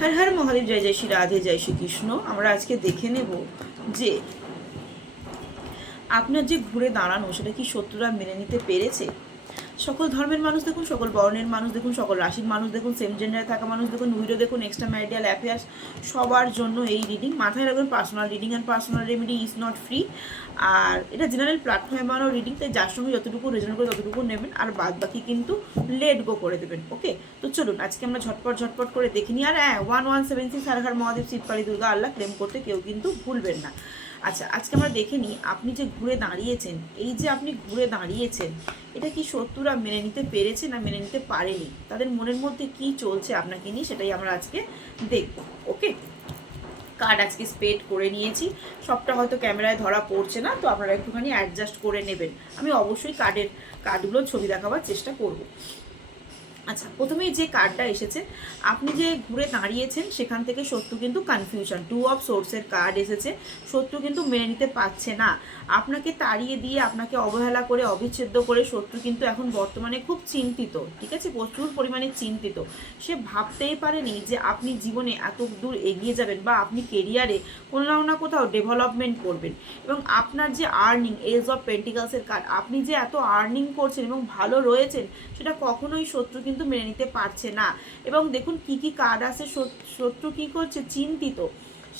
হর হর মহাদেব, জয় জয় শ্রী রাধে, জয় শ্রীকৃষ্ণ। আমরা আজকে দেখে নেব যে আপনার যে ঘুরে দাঁড়ানো সেটা কি শত্রুরা মেনে নিতে পেরেছে। সকল ধর্মের মানুষ দেখুন, সকল বর্ণের মানুষ দেখুন, সকল রাশির মানুষ দেখুন, সেম জেন্ডারে থাকা মানুষ দেখুন, উইডো দেখুন, এক্সট্রা ম্যারিটাল অ্যাফেয়ার্স, সবার জন্য এই রিডিং। মাথায় রাখবেন personal reading and personal remedy is not free. আর এটা জেনারেল প্ল্যাটফর্মে বানানো রিডিং, তাই যার সঙ্গে যতটুকু রেজনেট করে ততটুকু নেবেন, আর বাদ বাকি কিন্তু লেট গো করে দেবেন। ওকে, তো চলুন আজকে আমরা ঝটপট করে দেখে নিই। আর 1176 হর হর মহাদেব, শিবকালী, দুর্গা, আল্লাহ ক্লেম করতে কেউ কিন্তু ভুলবেন না। আচ্ছা, আজকে আমরা দেখে নিই আপনি যে ঘুরে দাঁড়িয়েছেন, এই যে আপনি ঘুরে দাঁড়িয়েছেন, এটা কি শত্রুরা মেনে নিতে পেরেছে না মেনে নিতে পারেনি, তাদের মনের মধ্যে কি চলছে আপনাকে নিয়ে, সেটাই আমরা আজকে দেখব। ওকে, কার্ড আজকে স্পেড করে নিয়েছি, সবটা হয়তো ক্যামেরায় ধরা পড়ছে না, তো আপনারা একটুখানি অ্যাডজাস্ট করে নেবেন। আমি অবশ্যই কার্ডগুলোর ছবি দেখাবার চেষ্টা করব। আচ্ছা, প্রথমেই যে কার্ডটা এসেছে, আপনি যে ঘুরে দাঁড়িয়েছেন সেখান থেকে শত্রু কিন্তু কনফিউশন, 2 অফ সোর্সের কার্ড এসেছে। শত্রু কিন্তু মেনে নিতে পারছে না, আপনাকে তাড়িয়ে দিয়ে, আপনাকে অবহেলা করে, অবিচ্ছেদ্য করে শত্রু কিন্তু এখন বর্তমানে খুব চিন্তিত। ঠিক আছে, প্রচুর পরিমাণে চিন্তিত। সে ভাবতেই পারেনি যে আপনি জীবনে এত দূর এগিয়ে যাবেন, বা আপনি কেরিয়ারে কোনো না কোথাও ডেভেলপমেন্ট করবেন। এবং আপনার যে আর্নিং, এজ অফ পেন্টিকালসের কার্ড, আপনি যে এত আর্নিং করছেন এবং ভালো রয়েছেন, সেটা কখনোই শত্রু কিন্তু মেনে নিতে পারছে না। এবং দেখুন কি কি কার্ড আছে, শত্রু কি করছে, চিন্তিত।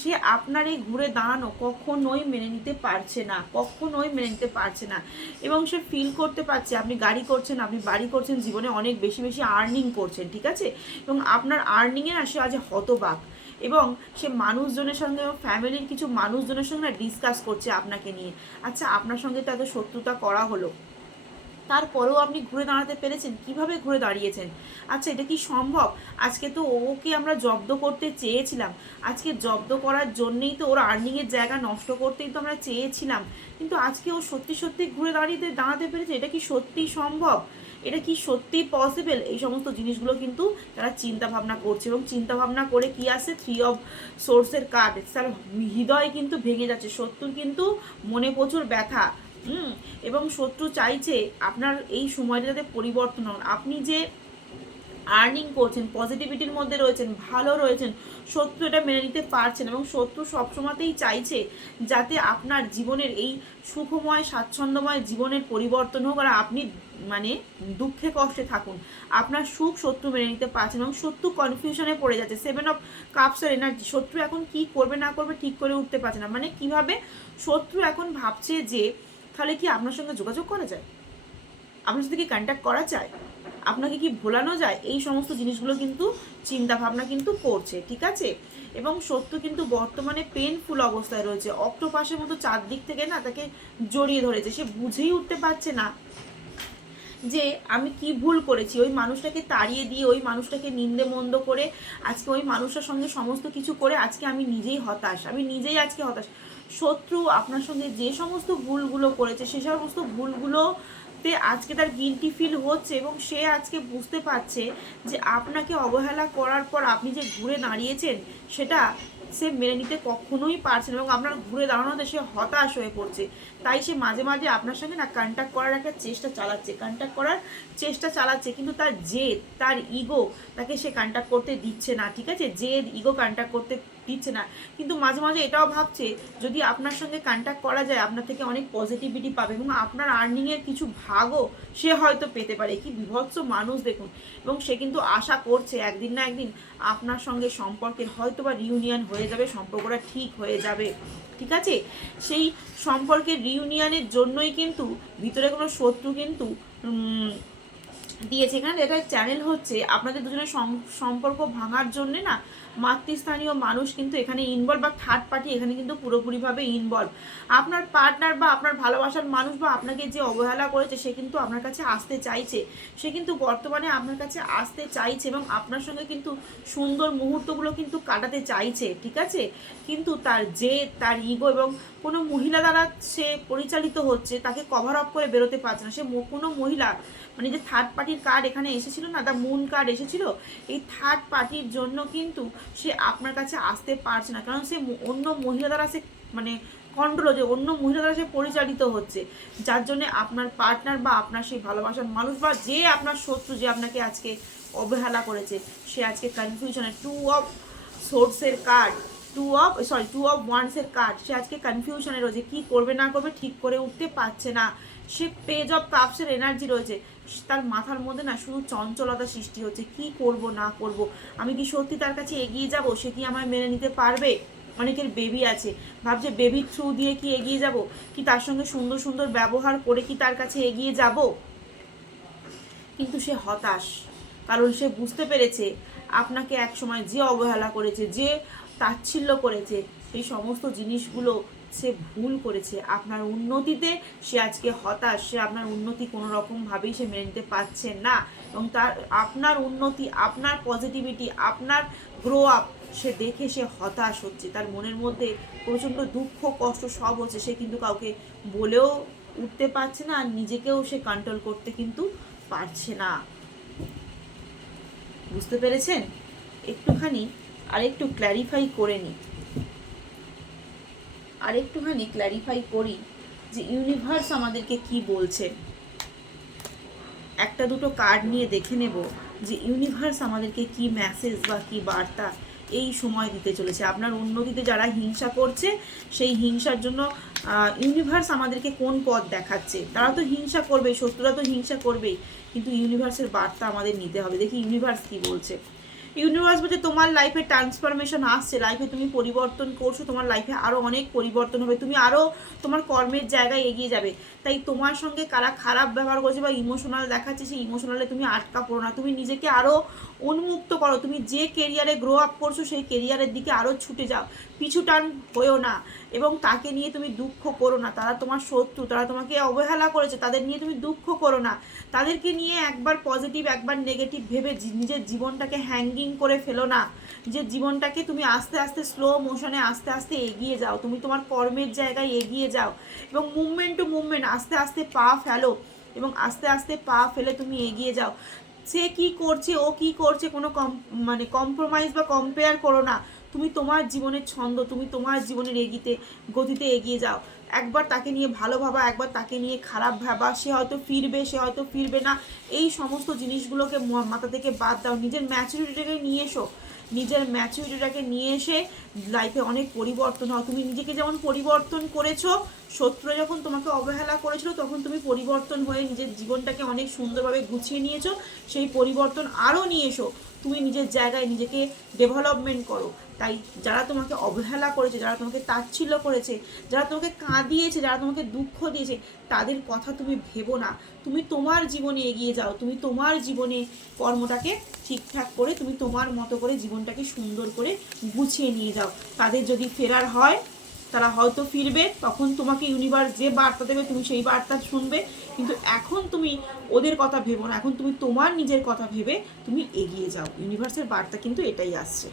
সে আপনার এই ঘুরে দাঁড়ানো কখনোই মেনে নিতে পারছে না, কখনোই মেনে নিতে পারছে না। এবং সে ফিল করতে পারছে আপনি গাড়ি করছেন, আপনি বাড়ি করছেন, জীবনে অনেক বেশি বেশি আর্নিং করছেন। ঠিক আছে, এবং আপনার আর্নিংয়ে না সে আজ হতবাক। এবং সে মানুষজনের সঙ্গে, ফ্যামিলির কিছু মানুষজনের সঙ্গে ডিসকাস করছে আপনাকে নিয়ে। আচ্ছা, আপনার সঙ্গে তো এত শত্রুতা করা হলো, তারপরেও আপনি ঘুরে দাঁড়াতে পেরেছেন, কিভাবে ঘুরে দাঁড়িয়েছেন? আচ্ছা, এটা কি সম্ভব? আজকে তো ওকে আমরা জব্দ করতে চেয়েছিলাম, আজকে জব্দ করার জন্যেই তো ওর আর্নিংয়ের জায়গা নষ্ট করতেই তো আমরা চেয়েছিলাম, কিন্তু আজকে ও সত্যি সত্যি ঘুরে দাঁড়াতে পেরেছে। এটা কি সত্যি সম্ভব? এটা কি সত্যি পসিবল? এই সমস্ত জিনিসগুলো কিন্তু তারা চিন্তা ভাবনা করছে, এবং চিন্তা ভাবনা করে কি আসে, 3 অফ সোর্সের কার্ড। তার হৃদয় কিন্তু ভেঙে যাচ্ছে, শত্রুর কিন্তু মনে প্রচুর ব্যথা। এবং শত্রু চাইছে আপনার এই সময়টা যাতে পরিবর্তন হন। আপনি যে আর্নিং করছেন, পজিটিভিটির মধ্যে রয়েছেন, ভালো রয়েছেন, শত্রু এটা মেনে নিতে পারছেন। এবং শত্রু সবসময়তেই চাইছে যাতে আপনার জীবনের এই সুখময়, স্বাচ্ছন্দ্যময় জীবনের পরিবর্তন হোক, আর আপনি মানে দুঃখে কষ্টে থাকুন। আপনার সুখ শত্রু মেনে নিতে পারছেন, এবং শত্রু কনফিউশনে পড়ে যাচ্ছে। 7 অফ কাপসের এনার্জি, শত্রু এখন কি করবে না করবে ঠিক করে উঠতে পারছে না। মানে কিভাবে শত্রু এখন ভাবছে যে তাহলে কি আপনার সঙ্গে যোগাযোগ করা যায়, আপনার সাথে কি কন্ট্যাক্ট করা যায়, আপনাকে কি ভোলানো যায়, এই সমস্ত জিনিসগুলো কিন্তু চিন্তা ভাবনা কিন্তু করছে। ঠিক আছে, এবং শত্রু কিন্তু বর্তমানে পেনফুল অবস্থায় রয়েছে, অক্টোপাসের মতো চারদিক থেকে না তাকে জড়িয়ে ধরেছে। সে বুঝেই উঠতে পারছে না যে আমি কি ভুল করেছি। ওই মানুষটাকে তাড়িয়ে দিয়ে, ওই মানুষটাকে নিন্দে মন্দ করে, আজকে ওই মানুষটার সঙ্গে সমস্ত কিছু করে আজকে আমি নিজেই হতাশ, আমি নিজেই আজকে হতাশ। শত্রু আপনার সঙ্গে যে সমস্ত ভুলগুলো করেছে, সে সমস্ত ভুলগুলোতে আজকে তার গিল্টি ফিল হচ্ছে, এবং সে আজকে বুঝতে পারছে যে আপনাকে অবহেলা করার পর আপনি যে ঘুরে দাঁড়িয়েছেন সেটা সে মেনে নিতে কখনোই পারছে না, এবং আপনার ঘুরে দাঁড়ানোতে সে হতাশ হয়ে পড়ছে। তাই সে মাঝে মাঝে আপনার সঙ্গে না কন্ট্যাক্ট করার একটা চেষ্টা চালাচ্ছে, কিন্তু তার জেদ, তার ইগো তাকে সে কন্ট্যাক্ট করতে দিচ্ছে না। ঠিক আছে, জেদ, ইগো কন্ট্যাক্ট করতে দিচ্ছে না। কিন্তু মাঝে মাঝে এটাও ভাবছে যদি আপনার সঙ্গে কন্ট্যাক্ট করা যায় আপনার থেকে অনেক পজিটিভিটি পাবে, এবং আপনার আর্নিংয়ের কিছু ভাগও সে হয়তো পেতে পারে। কি বিভৎস মানুষ দেখুন! এবং সে কিন্তু আশা করছে একদিন না একদিন আপনার সঙ্গে সম্পর্কের হয়তো বা রিউনিয়ন হয়ে যাবে, সম্পর্কটা ঠিক হয়ে যাবে। ঠিক আছে, সেই সম্পর্কের রিউনিয়নের জন্যই কিন্তু ভিতরে কোনো শত্রু কিন্তু দিয়েছে। এখানে এটা চ্যানেল হচ্ছে আপনাদের দুজনের সম্পর্ক ভাঙার জন্যে না মাতৃস্থানীয় মানুষ কিন্তু এখানে ইনভলভ, বা থার্ড পার্টি এখানে কিন্তু পুরোপুরিভাবে ইনভলভ। আপনার পার্টনার বা আপনার ভালোবাসার মানুষ বা আপনাকে যে অবহেলা করেছে সে কিন্তু আপনার কাছে আসতে চাইছে, সে কিন্তু বর্তমানে আপনার কাছে আসতে চাইছে, এবং আপনার সঙ্গে কিন্তু সুন্দর মুহূর্তগুলো কিন্তু কাটাতে চাইছে। ঠিক আছে, কিন্তু তার জেদ, তার ইগো, এবং কোনো মহিলা দ্বারা সে পরিচালিত হচ্ছে, তাকে কভার আপ করে বেরোতে পারছে না। সে কোনো মহিলা, মানে যে থার্ড পার্টির কার্ড এখানে এসেছিল না, দ্য মুন কার্ড এসেছিল, এই থার্ড পার্টির জন্য কিন্তু সে আপনার কাছে আসতে পারছে না, কারণ সে অন্য মহিলা দ্বারা সে মানে কন্ট্রোল হচ্ছে, অন্য মহিলা দ্বারা সে পরিচালিত হচ্ছে, যার জন্য আপনার পার্টনার বা আপনার সেই ভালোবাসার মানুষ বা যে আপনার শত্রু, যে আপনাকে আজকে অবহেলা করেছে, সে আজকে কনফিউশনে, 2 অফ সোর্সের কার্ড, টু অফ ওয়ান্সের কার্ড। সে আজকে কনফিউশনে রয়েছে, কী করবে না করবে ঠিক করে উঠতে পারছে না। সে পেজ অফ কাপসের এনার্জি রয়েছে, তার মাথার মধ্যে না শুধু চঞ্চলতা সৃষ্টি হচ্ছে, কি করব না করব, আমি কি সত্যি তার কাছে এগিয়ে যাব, সে কি আমায় মেনে নিতে পারবে। অনেকের বেবি আছে, ভাবছে বেবির থ্রু দিয়ে কি এগিয়ে যাব, কি তার সঙ্গে সুন্দর সুন্দর ব্যবহার করে কি তার কাছে এগিয়ে যাব। কিন্তু সে হতাশ, কারণ সে বুঝতে পেরেছে আপনাকে একসময় যে অবহেলা করেছে, যে তাচ্ছিল্য করেছে, সেই সমস্ত জিনিসগুলো সে ভুল করেছে। আপনার উন্নতিতে সে আজকে হতাশ, সে আপনার উন্নতি কোনো রকমভাবেই সে মেনে নিতে পারছে না, এবং তার আপনার উন্নতি, আপনার পজিটিভিটি, আপনার গ্রো আপ সে দেখে সে হতাশ হচ্ছে। তার মনের মধ্যে প্রচণ্ড দুঃখ কষ্ট সব হচ্ছে, সে কিন্তু কাউকে বলেও উঠতে পারছে না, আর নিজেকেও সে কন্ট্রোল করতে কিন্তু পারছে না। বুঝতে পেরেছেন? একটুখানি আরেকটু ক্ল্যারিফাই করে নিই, আরেকটুখানি ক্ল্যারিফাই করি যে ইউনিভার্স আমাদেরকে কি বলছে। একটা দুটো কার্ড নিয়ে দেখে নেব যে ইউনিভার্স আমাদেরকে কি মেসেজ বা কি বার্তা এই সময় দিতে চলেছে। আপনার উন্নতিতে যারা হিংসা করছে, সেই হিংসার জন্য ইউনিভার্স আমাদেরকে কোন পথ দেখাচ্ছে। তারা তো হিংসা করবে, শত্রুরা তো হিংসা করবেই, কিন্তু ইউনিভার্সের বার্তা আমাদের নিতে হবে। দেখি ইউনিভার্স কি বলছে। ইউনিভার্স বলছে তোমার লাইফে ট্রান্সফরমেশন আসছে, লাইফে তুমি পরিবর্তন করছো, তোমার লাইফে আরও অনেক পরিবর্তন হবে, তুমি আরও তোমার কর্মের জায়গায় এগিয়ে যাবে। তাই তোমার সঙ্গে কারা খারাপ ব্যবহার করছে বা ইমোশনাল দেখাচ্ছে, সেই ইমোশনালে তুমি আটকা পড়ো না, তুমি নিজেকে আরও উন্মুক্ত করো। তুমি যে কেরিয়ারে গ্রো আপ করছো সেই কেরিয়ারের দিকে আরও ছুটে যাও, পিছু টান হয়েও না, এবং তাকে নিয়ে তুমি দুঃখ করো না। তারা তোমার শত্রু, তারা তোমাকে অবহেলা করেছে, তাদের নিয়ে তুমি দুঃখ করো না। তাদেরকে নিয়ে একবার পজিটিভ একবার নেগেটিভ ভেবে নিজের জীবনটাকে হ্যাঙ্গিং করে ফেলো না। নিজের জীবনটাকে তুমি আস্তে আস্তে স্লো মোশনে আস্তে আস্তে এগিয়ে যাও, তুমি তোমার কর্মের জায়গায় এগিয়ে যাও, এবং মুভমেন্ট টু মুভমেন্ট আস্তে আস্তে পা ফেলো, এবং আস্তে আস্তে পা ফেলে তুমি এগিয়ে যাও। সে কি করছে, ও কি করছে, কোনো কম্প্রোমাইজ বা কম্পেয়ার করো না। তুমি তোমার জীবনের ছন্দ, তুমি তোমার জীবনের গতিতে এগিয়ে যাও। একবার তাকে নিয়ে ভালো ভাবা, একবার তাকে নিয়ে খারাপ ভাবা, সে হয়তো ফিরবে, সে হয়তো ফিরবে না, এই সমস্ত জিনিসগুলোকে মাথা থেকে বাদ দাও। নিজের ম্যাচুরিটিটাকে নিয়ে এসো, নিজের ম্যাচুরিটিটাকে নিয়ে এসে লাইফে অনেক পরিবর্তন হও। তুমি নিজেকে যেমন পরিবর্তন করেছো, শত্রু যখন তোমাকে অবহেলা করেছিল তখন তুমি পরিবর্তন হয়ে নিজের জীবনটাকে অনেক সুন্দরভাবে গুছিয়ে নিয়েছো। সেই পরিবর্তন আরও নিয়ে এসো, তুমি নিজের জায়গায় নিজেকে ডেভেলপমেন্ট করো। তাই যারা তোমাকে অবহেলা করেছে, যারা তোমাকে তাচ্ছিল্য করেছে, যারা তোমাকে কাঁদিয়েছে, যারা তোমাকে দুঃখ দিয়েছে, তাদের কথা তুমি ভেবো না। তুমি তোমার জীবনে এগিয়ে যাও, তুমি তোমার জীবনে কর্মটাকে ঠিকঠাক করে তুমি তোমার মতো করে জীবনটাকে সুন্দর করে গুছিয়ে নিয়ে যাও। তাদের যদি ফেরার হয়, তারা হয়তো ফিরবে, তখন তোমাকে ইউনিভার্স যে বার্তা দেবে তুমি সেই বার্তা শুনবে। কিন্তু এখন তুমি ওদের কথা ভেবো না, এখন তুমি তোমার নিজের কথা ভেবে তুমি এগিয়ে যাও। ইউনিভার্সের বার্তা কিন্তু এটাই আসছে।